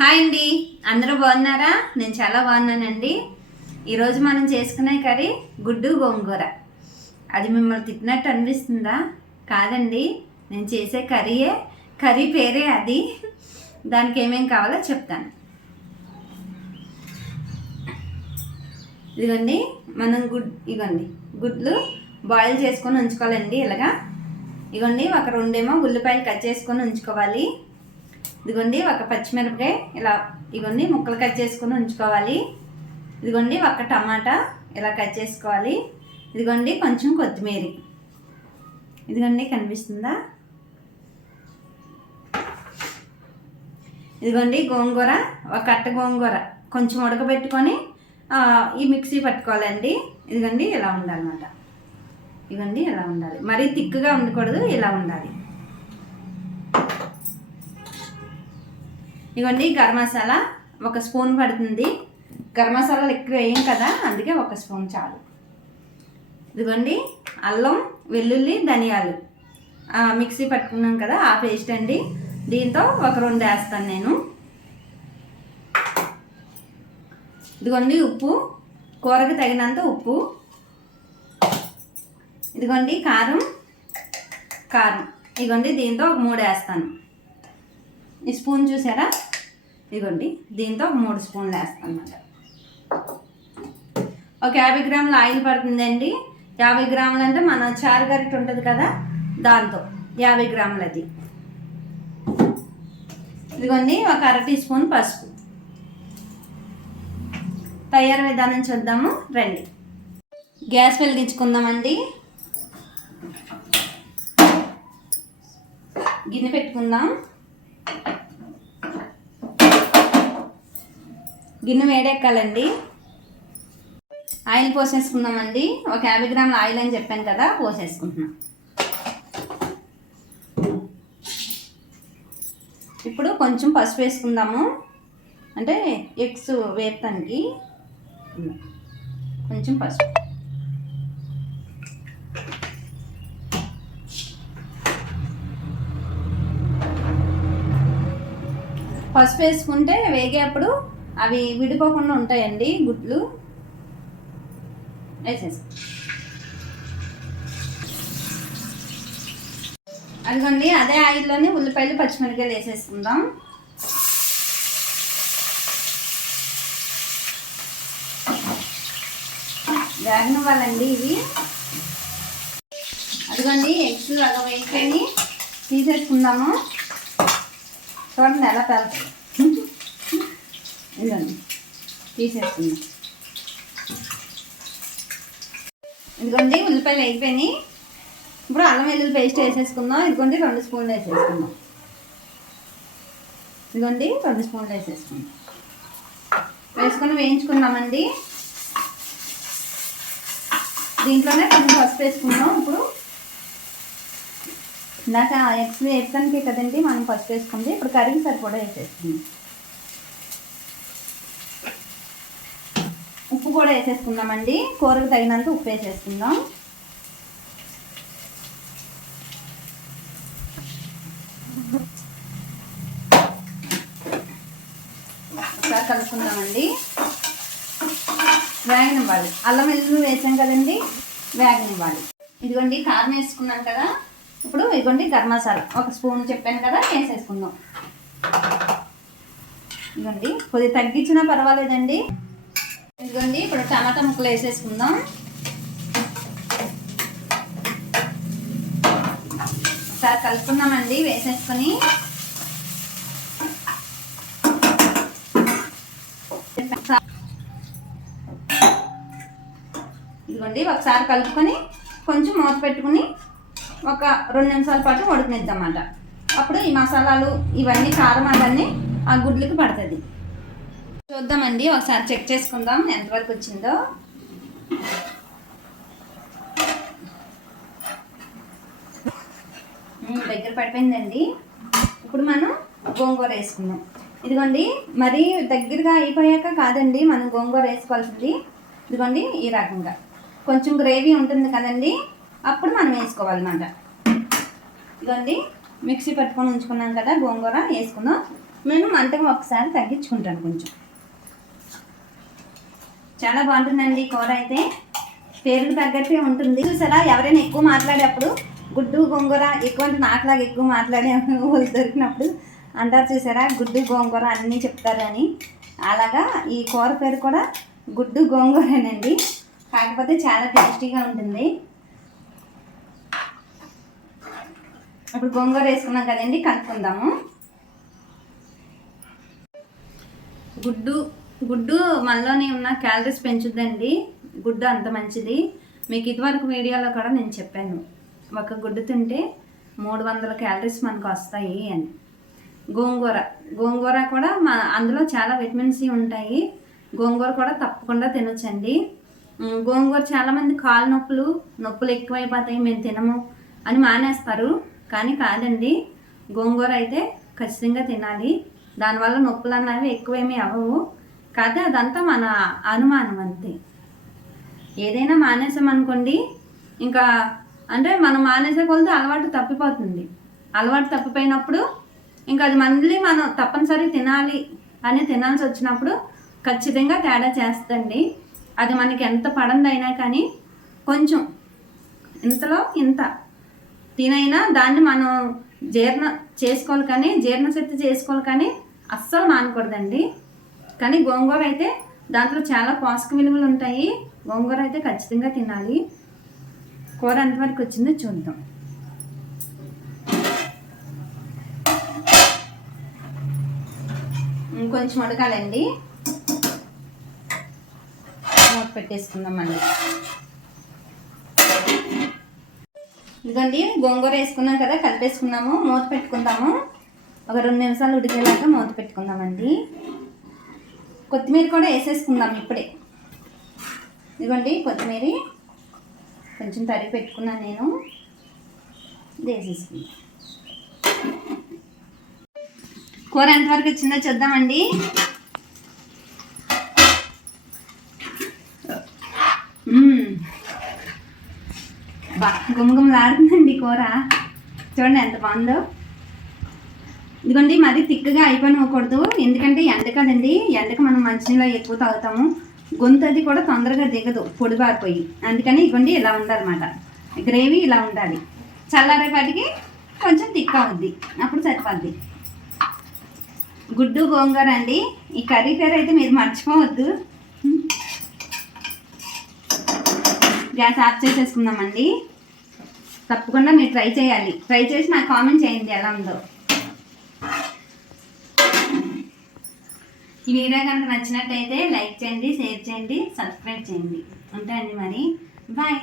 Hi అండి. అందరూ బాగున్నారా? నేను చాలా బాగున్నానండి. ఈరోజు మనం చేసుకునే కర్రీ గుడ్డు గోంగూర. అది మిమ్మల్ని తిట్టినట్టు అనిపిస్తుందా? కాదండి. నేను చేసే కర్రీయే. కర్రీ పేరే అది. దానికి ఏమేం కావాలో చెప్తాను. ఇదిగోండి. మనం గుడ్ ఇగోండి గుడ్లు బాయిల్ చేసుకొని ఉంచుకోవాలండి ఇలాగా. ఇగోండి ఒక రెండేమో ఉల్లిపాయలు కట్ చేసుకొని ఉంచుకోవాలి. ఇదిగోండి ఒక పచ్చిమిరపకాయ ఇలా ఇదిగోండి ముక్కలు కట్ చేసుకుని ఉంచుకోవాలి. ఇదిగోండి ఒక టమాటా ఇలా కట్ చేసుకోవాలి. ఇదిగోండి కొంచెం కొత్తిమీర. ఇదిగోండి కనిపిస్తుందా? ఇదిగోండి గోంగూర ఒక అట్ట గోంగూర. కొంచెం ఉడకబెట్టుకొని ఈ మిక్సీ పట్టుకోవాలండి. ఇదిగోండి ఇలా ఉండాలన్నమాట. ఇదిగోండి ఇలా ఉండాలి. మరీ తిక్కుగా ఉండకూడదు ఇలా ఉండాలి. ఇదిగోండి గరం మసాలా ఒక స్పూన్ పడుతుంది. గరం మసాలాలు ఎక్కువ వేయం కదా అందుకే ఒక స్పూన్ చాలు. ఇదిగోండి అల్లం వెల్లుల్లి ధనియాలు. మిక్సీ పట్టుకున్నాం కదా ఆ పేస్ట్ అండి. దీంతో ఒక రెండు వేస్తాను నేను. ఇదిగోండి ఉప్పు. కూరకు తగినంత ఉప్పు. ఇదిగోండి కారం. కారం. ఇదిగోండి దీంతో ఒక మూడు వేస్తాను. ఈ స్పూన్ చూసారా? ఇదిగోండి దీంతో మూడు స్పూన్లు వేస్తాను అన్నమాట ఒక యాభై గ్రాముల ఆయిల్ పడుతుందండి. యాభై గ్రాములు అంటే మన చారు గరిట ఉంటుంది కదా దాంతో యాభై గ్రాములు అది ఇదిగోండి ఒక అర టీ స్పూన్ పసుపు. తయారు విధానం చూద్దాము రండి. గ్యాస్ వెలిగించుకుందామండి. గిన్నె పెట్టుకుందాం. గిన్నె వేడెక్కాలండి. ఆయిల్ పోసేసుకుందామండి. ఒక యాభై గ్రాముల ఆయిల్ అని చెప్పాను కదా పోసేసుకుంటున్నాం. ఇప్పుడు కొంచెం పసుపు వేసుకుందాము. అంటే ఎగ్స్ వేపడానికి. కొంచెం పసుపు. పసుపు వేసుకుంటే వేగేప్పుడు అవి విడిపోకుండా ఉంటాయండి గుడ్లు. వేసేసి అదిగోండి అదే ఆయిల్లోనే ఉల్లిపాయలు పచ్చిమిరపకాయలు వేసేసుకుందాం. వేగనివ్వాలండి ఇవి. అదిగోండి ఎగ్స్ అలా వేసుకొని తీసేసుకుందాము. చూడండి ఎలా పెడతాయి ఇదిగోండి. తీసేసుకుందాం. ఇదిగోండి ఉల్లిపాయలు అయిపోయినాయి. ఇప్పుడు అల్లం వెల్లుల్లి పేస్ట్ వేసేసుకుందాం. ఇదిగోండి రెండు స్పూన్లు వేసేసుకుందాం. ఇదిగోండి రెండు స్పూన్లు వేసేసుకుందాం. వేసుకొని వేయించుకుందామండి. దీంట్లోనే కొంచెం పసుపు వేసుకుందాం. ఇప్పుడు ఇందాక ఎగ్స్ వేస్తానికి కదండి మనం పసుపు వేసుకుంది. ఇప్పుడు కర్రీకి సరిపడా వేసేసుకుందాం. కూడా వేసేసుకుందామండి. కూరకు తగినంత ఉప్పు వేసేసుకుందాం. ఒకసారి కలుపుకుందామండి. వేగనివ్వాలి అల్లం వెల్లుల్లి వేసాం కదండి వేగనివ్వాలి ఇదిగోండి కారం వేసుకున్నాం కదా. ఇప్పుడు ఇదిగోండి గరం మసాలా. ఒక స్పూన్ చెప్పాను కదా వేసేసుకుందాం. ఇదిగోండి కొద్దిగా తగ్గించినా పర్వాలేదండి. ఇదిగోండి ఇప్పుడు టమాటా ముక్కలు వేసేసుకుందాం. ఒకసారి కలుపుకుందామండి వేసేసుకొని. ఇదిగోండి ఒకసారి కలుపుకొని కొంచెం మూత పెట్టుకుని ఒక రెండు నిమిషాల పాటు ఉడకనిద్దామన్నమాట అప్పుడు ఈ మసాలాలు ఇవన్నీ కారం అవన్నీ ఆ గుడ్లకి పడుతుంది. చూద్దామండి ఒకసారి చెక్ చేసుకుందాం ఎంతవరకు వచ్చిందో. దగ్గర పడిపోయిందండి. ఇప్పుడు మనం గోంగూర వేసుకుందాం. ఇదిగోండి మరి దగ్గరగా అయిపోయాక కాదండి మనం గోంగూర వేసుకోవాల్సింది. ఇదిగోండి ఈ రకంగా. కొంచెం గ్రేవీ ఉంటుంది కదండి అప్పుడు మనం వేసుకోవాలన్నమాట. ఇదిగోండి మిక్సీ పట్టుకొని ఉంచుకున్నాం కదా గోంగూర వేసుకుందాం. నేను మంటగా ఒకసారి తగ్గించుకుంటాను కొంచెం. చాలా బాగుంటుందండి కూర అయితే. పేరుకు తగ్గట్టే ఉంటుంది. చూసారా? ఎవరైనా ఎక్కువ మాట్లాడేటప్పుడు గుడ్డు గోంగూర ఎక్కువ అంటే నాకులాగా ఎక్కువ మాట్లాడే వాళ్ళు దొరికినప్పుడు అంటారు చూసారా? గుడ్డు గోంగూర అన్నీ చెప్తారని అలాగా ఈ కూర పేరు కూడా గుడ్డు గోంగూరేనండి. కాకపోతే చాలా టేస్టీగా ఉంటుంది. ఇప్పుడు గోంగూర వేసుకున్నాం కదండి కలుపుకుందాము. గుడ్డు గుడ్డు మనలోనే ఉన్న క్యాలరీస్ పెంచుద్దండి. గుడ్డు అంత మంచిది. మీకు ఇదివరకు వీడియోలో కూడా నేను చెప్పాను. ఒక గుడ్డు తింటే మూడు వందల క్యాలరీస్ మనకు వస్తాయి అని. గోంగూర. గోంగూర కూడా మా అందులో చాలా విటమిన్ సి ఉంటాయి. గోంగూర కూడా తప్పకుండా తినొచ్చండి. గోంగూర చాలామంది కాలు నొప్పులు నొప్పులు ఎక్కువైపోతాయి మేము తినము అని మానేస్తారు. కానీ కాదండి గోంగూర అయితే ఖచ్చితంగా తినాలి. దానివల్ల నొప్పులు అన్నవి ఎక్కువేమీ అవ్వవు. కాకపోతే అదంతా మన అనుమానం అంతే. ఏదైనా మానేసామనుకోండి ఇంకా అంటే మనం మానేసే కొలది అలవాటు తప్పిపోతుంది. అలవాటు తప్పిపోయినప్పుడు ఇంకా అది మళ్ళీ మనం తప్పనిసరి తినాలి అని తినాల్సి వచ్చినప్పుడు ఖచ్చితంగా తేడా చేస్తండి. అది మనకి ఎంత పడందైనా కానీ కొంచెం ఇంతలో ఇంత. తినైనా దాన్ని మనం జీర్ణ చేసుకోవాలి కానీ జీర్ణశక్తి చేసుకోవాలి కానీ అస్సలు మానకూడదండి. కానీ గోంగూర అయితే దాంట్లో చాలా పోషక విలువలు ఉంటాయి. గోంగూర అయితే ఖచ్చితంగా తినాలి. కూర ఎంతవరకు వచ్చిందో చూద్దాం. ఇంకొంచెం ఉడకాలండి మూత పెట్టేసుకుందామండి. ఇదిగోండి గోంగూర వేసుకున్నాం కదా కలిపేసుకున్నాము. మూత పెట్టుకుందాము. ఒక రెండు నిమిషాలు ఉడికేలాగా మూత పెట్టుకుందామండి. కొత్తిమీర కూడా వేసేసుకుందాం ఇప్పుడే. ఇదిగోండి కొత్తిమీర కొంచెం తరిగి పెట్టుకున్నాను నేను. ఇది వేసేసుకుందాం. కూర ఎంతవరకు వచ్చిందో చూద్దామండి. బాగా గుమగుమలాడుతుందండి కూర. చూడండి ఎంత బాగుందో. ఇదిగోండి మరీ తిక్కగా అయిపోయినకూడదు ఎందుకంటే ఎండ కదండి. ఎండకు మనం మంచినీళ్ళు ఎక్కువ తాగుతాము. గొంతు అది కూడా తొందరగా దిగదు పొడిబారిపోయి. అందుకని ఇదిగోండి ఇలా ఉండాలన్నమాట గ్రేవీ ఇలా ఉండాలి. చల్లారేపాటికి కొంచెం తిక్క అవుద్ది. అప్పుడు సరిపోద్ది. గుడ్డు గోంగూర అండి. ఈ కర్రీ పేరు అయితే మీరు మర్చిపోవద్దు. గ్యాస్ ఆఫ్ చేసేసుకుందామండి. తప్పకుండా మీరు ట్రై చేయాలి. ట్రై చేసి నాకు కామెంట్ చేయండి ఎలా ఉందో. ఈ వీడియో కనుక నచ్చినట్టయితే లైక్ చేయండి షేర్ చేయండి సబ్స్క్రైబ్ చేయండి. ఉంటాయండి మరి. బాయ్.